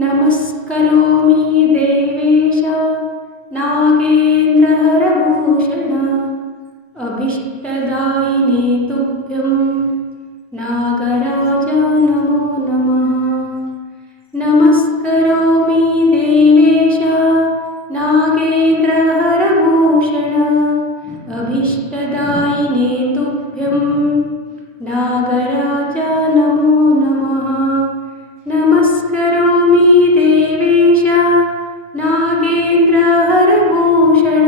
नमस्करोमि देवेश नागेन्द्रहरभूषण अभीष्टदायिने तुभ्यं नागराज नमो नमः। नमस्करोमि देवेश नागेन्द्रहरभूषण अभीष्टदायिने तुभ्यं नागराज नमो नमः। नमस्करोमि देवेश नागेन्द्रहरभूषण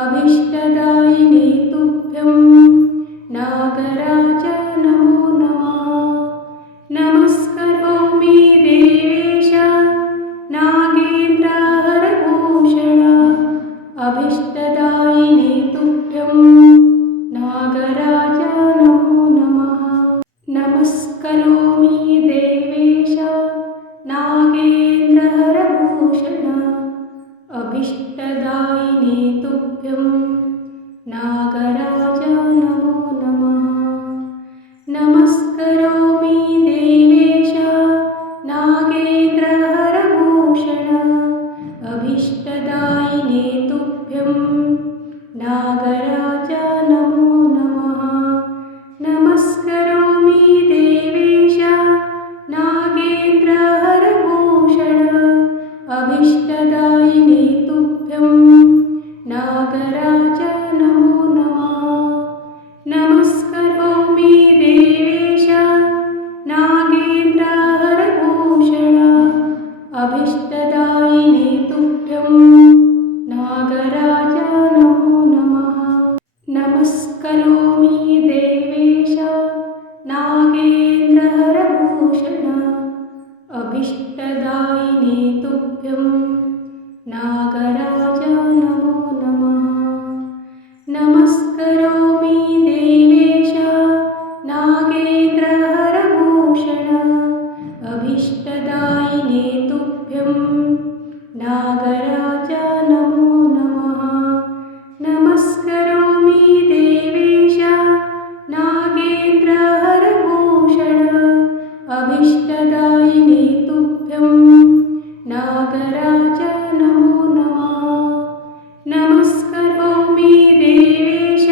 अभीष्टदायिने तुभ्यं नागराज नमो नमः। नमस्करोमि देवेश नागेन्द्रहरभूषण अभीष्टदायिने तुभ्यं नागराज नमो नमः। नमस्करोमि देवेश नागेन्द्रहरभूषण अभीष्टदायिने तुभ्यं नागराज नमो नमः। नमस्करोमि देवेश नागेन्द्रहरभूषण अभीष्टदायिने तुभ्यं नागराज नमो नमः। नमस्करोमि देवेश नागेन्द्रहरभूषण अभीष्टदायिने तुभ्यं नागराज नमो नमः। नमस्करोमि देवेश नागेन्द्रहरभूषण अभीष्टदायिने तुभ्यं नागराज नमो नमः। नमस्करोमि देवेश नागेन्द्रहरभूषण अभीष्टदायिने तुभ्यं नागराज नमो नमः। नमस्करोमि देवेश नागेन्द्रहरभूषण अभीष्टदायिने तुभ्यं नागराज नमो नमः। नमस्करोमि देवेश नागेन्द्रहरभूषण अभीष्टदायिने तुभ्यं नागराज नमो नमः। नमस्करोमि देवेश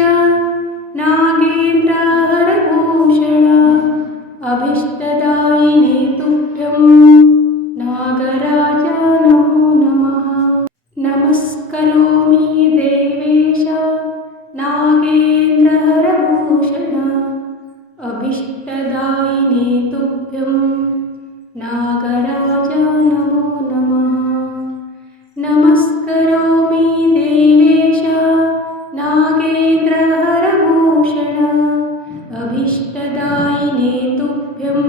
नागेन्द्रहरभूषण अभीष्टदायिने तुभ्यं नागराज नमो नमः। नमस्करोमि देवेश नागेन्द्रहरभूषण अभीष्टदायिने तुभ्यं नागराज नमो नमः। नमस्करोमि देवेश नागेन्द्रहरभूषण अभीष्टदायिने तुभ्यं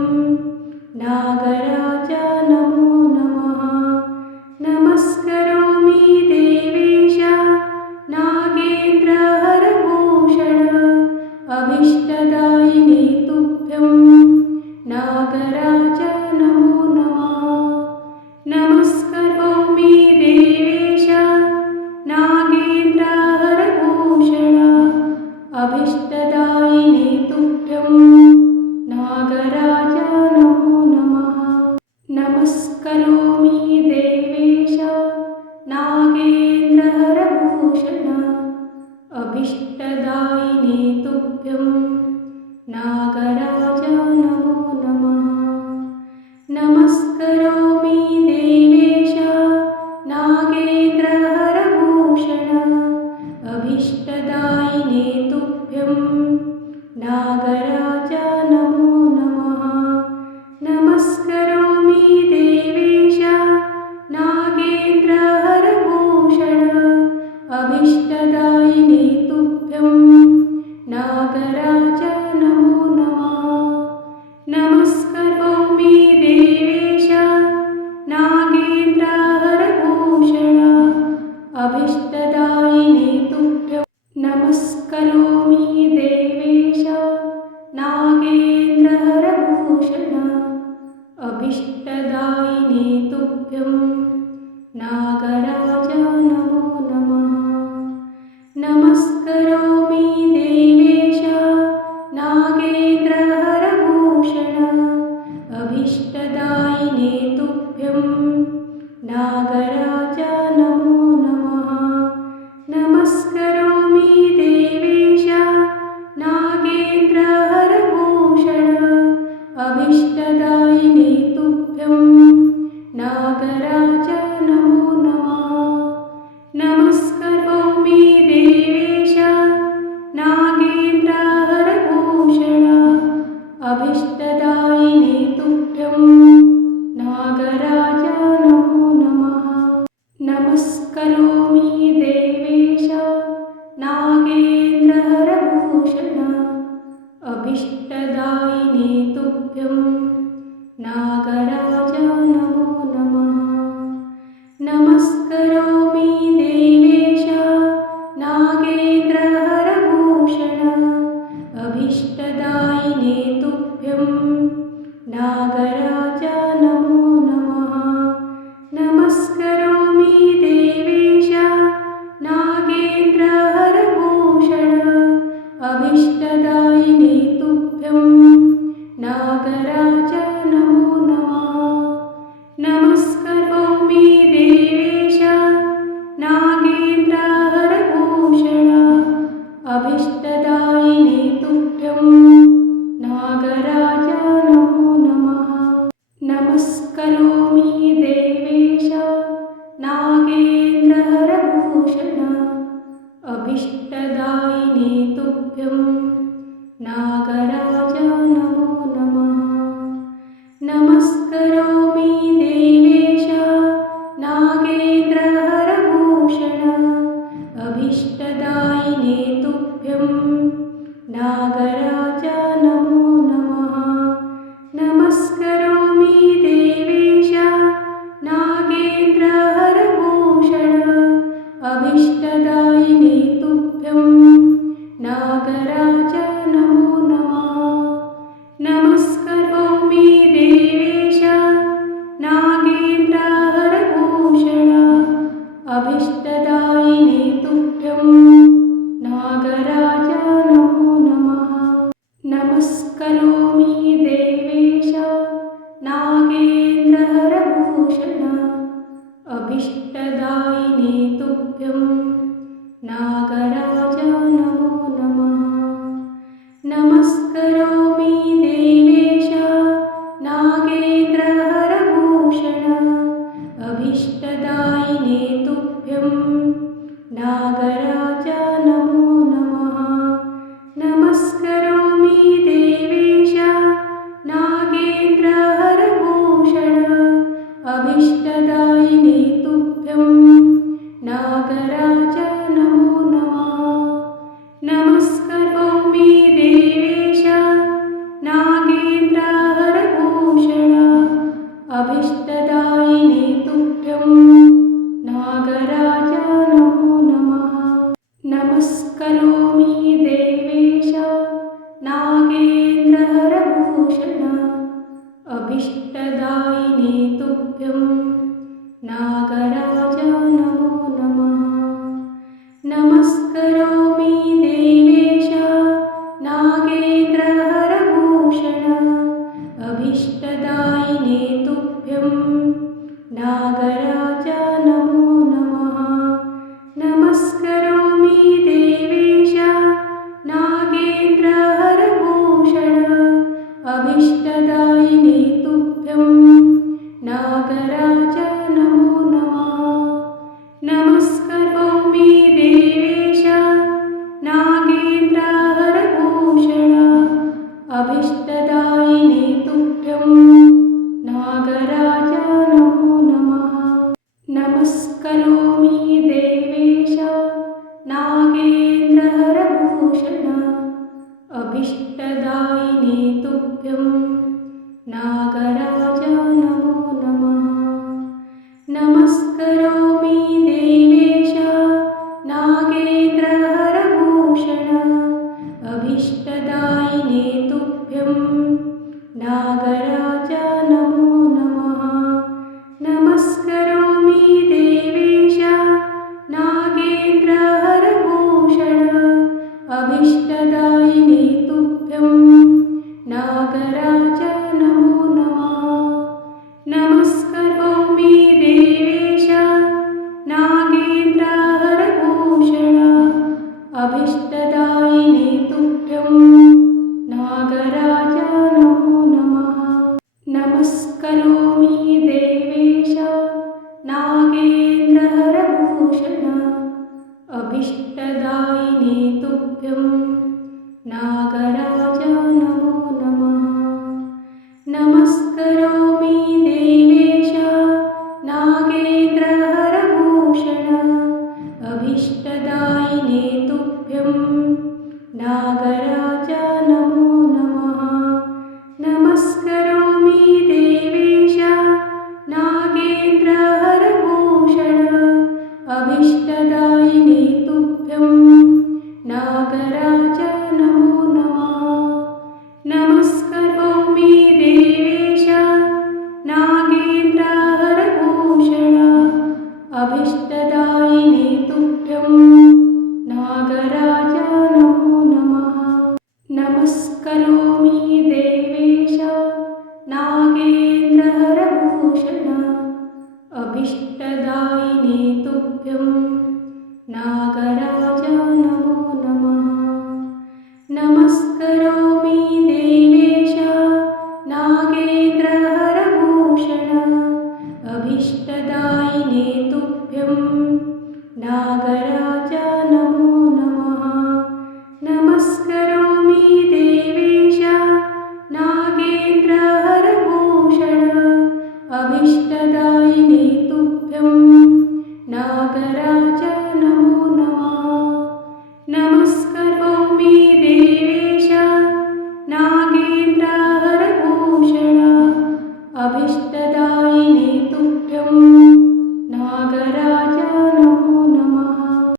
नागराज नमो नमः। नमस्करोमि देवेश नागेन्द्रहरभूषण अभीष्टदायिने तुभ्यं नागराज नमो नमः। नमस्करोमि देवेश नागेन्द्रहरभूषण अभीष्टदायिने तुभ्यं नागराज नमो नमः। नमस्करोमि देवेश नागेन्द्रहरभूषण अभीष्टदायिने तुभ्यं नागराज नमो नमः। नमस्करोमि देवेश नागेन्द्रहरभूषण अभीष्टदायिने तुभ्यं नागराज नमो नमः। नमस्करोमि देवेश नागेन्द्रहरभूषण अभीष्टदायिने तुभ्यं नागराज नमो नमः। नमस्करोमि देवेश नागेन्द्रहरभूषण अभीष्टदायिने तुभ्यं। नमस्करोमि देवेश नागेन्द्रहरभूषण अभीष्टदायिने तुभ्यं नागराज नमो नमः। नमस्करोमि देवेश नागेन्द्रहरभूषण अभीष्टदायिने तुभ्यं नमस्करोमि देवेश नागेन्द्रहरभूषण अभीष्टदायिने तुभ्यं नागराज नमो नमः। नमस्करोमि देवेश नागेन्द्रहरभूषण अभीष्टदायिने तुभ्यं नागराज नमो नमः। नमस्करोमि देवेश नागेन्द्रहरभूषण अभीष्टदायिने तुभ्यं नागराज नमो नमः। नमस्करोमि देवेश नागेन्द्रहरभूषण अभीष्टदायिने तुभ्यं नागराज नमो नमः। नमस्करोमि देवेश नागेन्द्रहरभूषण अभीष्टदायिने तुभ्यं नागराज नमो नमः। नमस्करोमि देवेश नागेन्द्रहरभूषण अभीष्टदायिने तुभ्यं नागराज नमो नमः। नमस्करोमि देवेश नागेन्द्रहरभूषण अभीष्टदायिने तुभ्यं नागराज नमो नमः। नमस्करोमि देवेश नागेन्द्रहरभूषण अभीष्टदायिने तुभ्यं नागराज नमो नमः। नमस्करोमि देवेश नागेन्द्रहरभूषण अभीष्टदायिने तुभ्यं नागराज नमो नमः। नमस्करोमि देवेश नागेन्द्रहरभूषण अभीष्टदायिने तुभ्यं नागराज नमो नमः। नमस्करोमि देवेश नागेन्द्रहरभूषण अभीष्टदायिने तुभ्यं नागराज नमो नमः। नमस्करोमि देवेश नागेन्द्रहरभूषण अभीष्टदायिने तुभ्यं नागराज नमो नमः। नमस्करोमि देवेश नागेन्द्रहरभूषण अभीष्टदायिने तुभ्यं नागराज नमो नमः। नमस्करोमि देवेश नागेन्द्रहरभूषण अभीष्टदायिने तुभ्यं नागराज नमो नमः। नमस्करोमि देवेश नागेन्द्रहरभूषण अभीष्टदायिने तुभ्यं नागराज नमो नमः। नमस्करोमि देवेश नागेन्द्रहरभूषण अभीष्टदायिने तुभ्यं नागराज नमो नमः। नमस्करोमि देवेश नागेन्द्रहरभूषण अभीष्टदायिने तुभ्यं नागराज नमो नमः। नमस्करोमि देवेश नागेन्द्रहरभूषण अभीष्टदायिने तुभ्यं नागराज नमो नमः। नमस्करोमि देवेश नागेन्द्रहरभूषण अभीष्टदायिने तुभ्यं नागराज नमो नमः। नमस्करोमि देवेश नागेन्द्रहरभूषण अभीष्टदायिने तुभ्यं नागराज नमो नमः। मोक्षदायिने तुभ्यं नागराज नमो